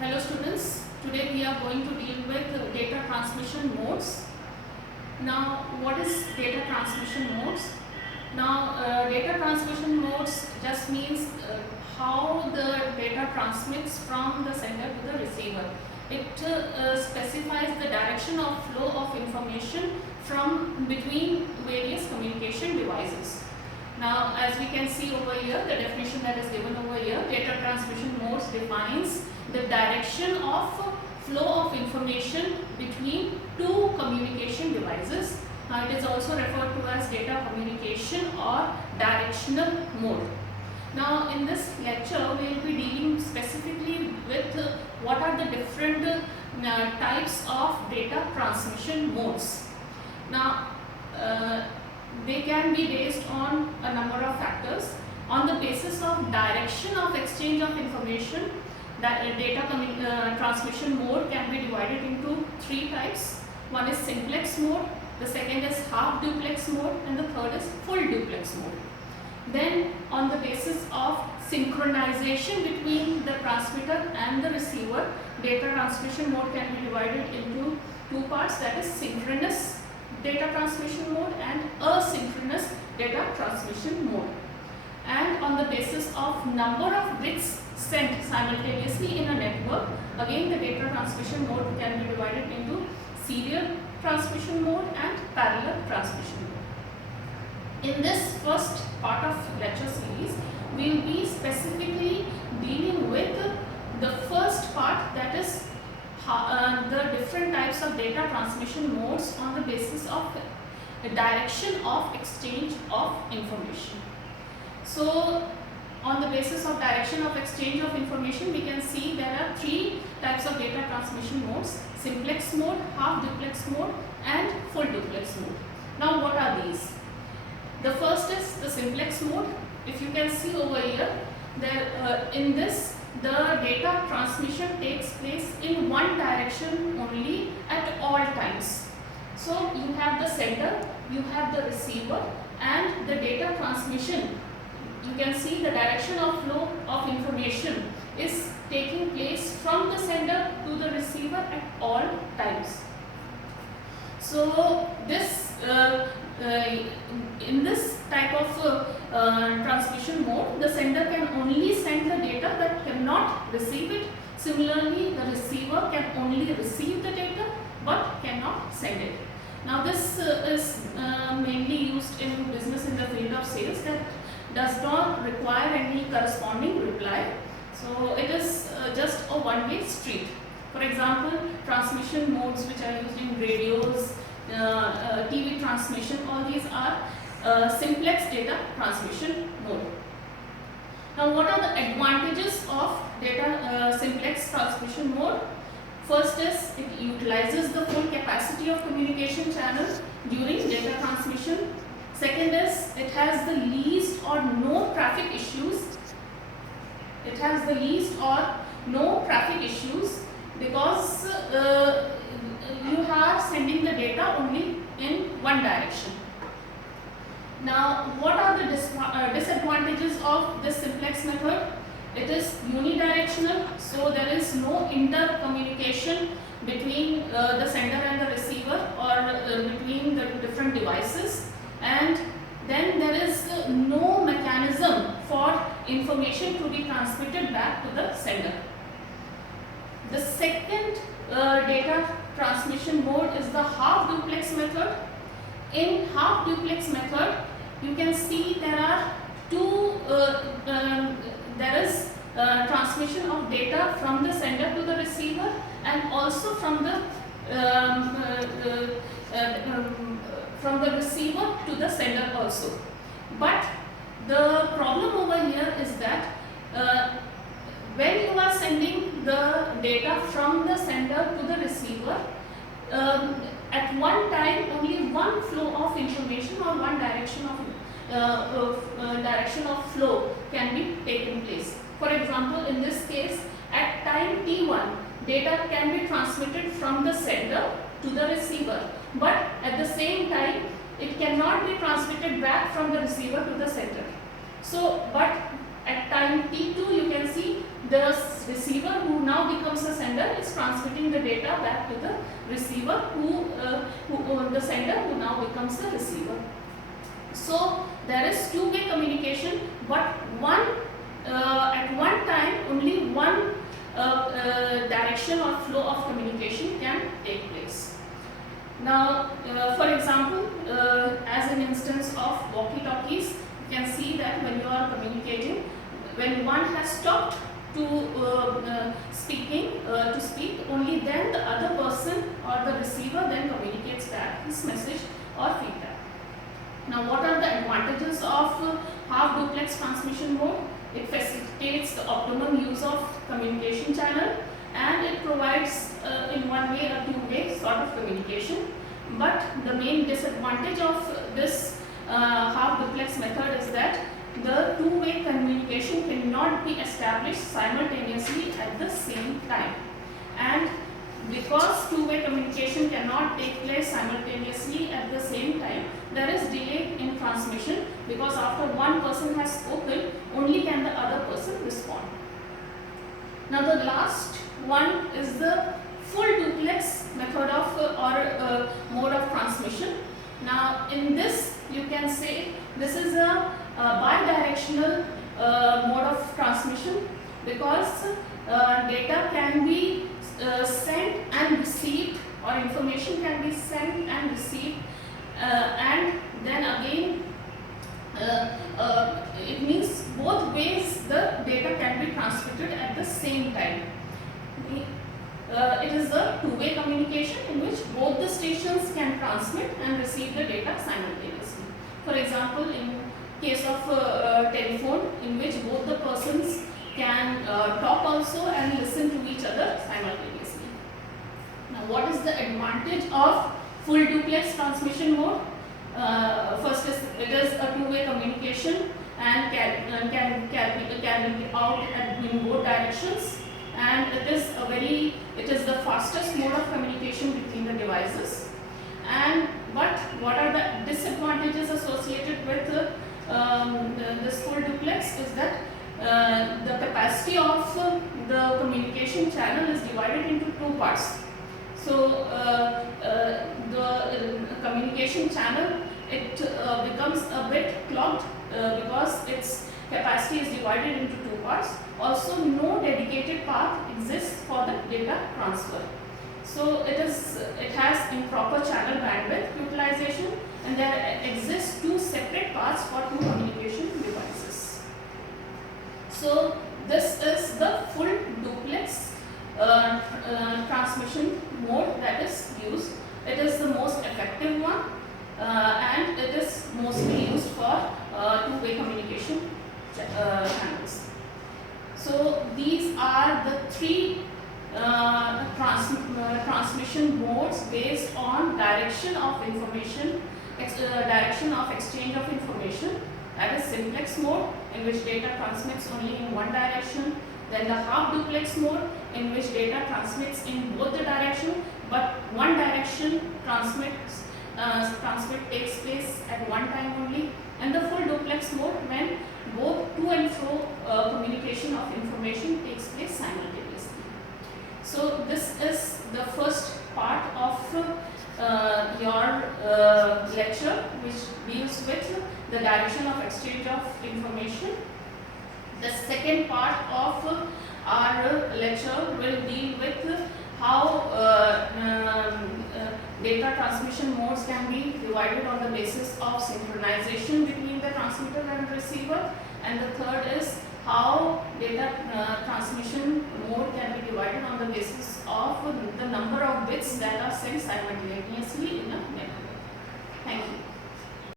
Hello students, today we are going to deal with data transmission modes. Now what is data transmission modes? Now data transmission modes just means how the data transmits from the sender to the receiver. It specifies the direction of flow of information from between various communication devices. Now as we can see over here, the definition that is given over here, data transmission modes defines the direction of flow of information between two communication devices. It is also referred to as data communication or directional mode. Now in this lecture we will be dealing specifically with what are the different types of data transmission modes. Now they can be based on a number of factors. On the basis of direction of exchange of information, that data transmission mode can be divided into three types. One is simplex mode, the second is half duplex mode, and the third is full duplex mode. Then on the basis of synchronization between the transmitter and the receiver, data transmission mode can be divided into two parts, that is synchronous data transmission mode and asynchronous data transmission mode. And on the basis of number of bits sent simultaneously in a network, again the data transmission mode can be divided into serial transmission mode and parallel transmission mode. In this first part of lecture series, we will be specifically dealing with the first part, that is the different types of data transmission modes on the basis of the direction of exchange of information. So on the basis of direction of exchange of information, we can see there are three types of data transmission modes: simplex mode, half duplex mode and full duplex mode. Now what are these? The first is the simplex mode. If you can see over here, there in this the data transmission takes place in one direction only at all times. So you have the sender, you have the receiver, and the data transmission, you can see the direction of flow of information is taking place from the sender to the receiver at all times. So this in this type of transmission mode, the sender can only send the data but cannot receive it. Similarly, the receiver can only receive the data but cannot send it. Now this is mainly used in business in the field of sales, that does not require any corresponding reply. So it is just a one-way street. For example, transmission modes which are used in radios, TV transmission, all these are simplex data transmission mode. Now what are the advantages of data simplex transmission mode? First is it utilizes the full capacity of communication channel during data transmission. Second is it has the least or no traffic issues. It has the least or no traffic issues because you are sending the data only in one direction. Now what are the disadvantages of this simplex method? It is unidirectional, so there is no intercommunication between the sender and the receiver or between the different devices, and then there is no mechanism for information to be transmitted back to the sender. The second data transmission mode is the half duplex method. In half duplex method, you can see there are there is transmission of data from the sender to the receiver and also from the receiver to the sender also. But the problem over here is that when you are sending the data from the sender to the receiver, at one time only one flow of information or one direction of flow can be taken place. For example, in this case, at time t1, data can be transmitted from the sender to the receiver, but at the same time it cannot be transmitted back from the receiver to the sender. So, but at time t2 you can see the receiver who now becomes a transmitting the data back to the receiver, who the sender, who now becomes the receiver. So there is two-way communication, but at one time only one direction or flow of communication can take place. Now, for example, as an instance of walkie-talkies, you can see that when you are communicating, when one has stopped to speak, only then the other person or the receiver then communicates back his message or feedback. Now, what are the advantages of half duplex transmission mode? It facilitates the optimum use of communication channel, and it provides in one way a two-way sort of communication. But the main disadvantage of this half duplex method is that the two-way communication cannot be established simultaneously at the same time. And because two-way communication cannot take place simultaneously at the same time, there is delay in transmission, because after one person has spoken, only can the other person respond. Now the last one is the full duplex method of mode of transmission. Now in this, you can say this is a bidirectional mode of transmission, because data can be sent and received, or information can be sent and received, and then again it means both ways the data can be transmitted at the same time. It is a two-way communication in which both the stations can transmit and receive the data simultaneously. For example, in case of telephone, in which both the persons can talk also and listen to each other simultaneously. Now, what is the advantage of full duplex transmission mode? First, it is a two-way communication and can be out in both directions, and it is the fastest mode of communication between the devices. But what are the disadvantages associated with this full duplex is that the capacity of the communication channel is divided into two parts. So the communication channel, it becomes a bit clogged because its capacity is divided into two parts. Also, no dedicated path exists for the data transfer. So it has improper channel bandwidth utilization, and there exist two separate paths for two communication devices. So this is the full duplex transmission mode that is used. It is the most effective one, and it is mostly used for two-way communication channels. So these are the three transmission modes based on direction of information, direction of exchange of information. That is simplex mode, in which data transmits only in one direction. Then the half duplex mode, in which data transmits in both the direction, but one direction transmit takes place at one time only. And the full duplex mode, when both to and fro communication of information takes place simultaneously. So this is the first part of your lecture, which deals with the direction of exchange of information. The second part of our lecture will deal with how data transmission modes can be divided on the basis of synchronization between the transmitter and receiver. And the third is how data transmission mode can be divided on the basis of the number of bits that are sent simultaneously in a network. Thank you.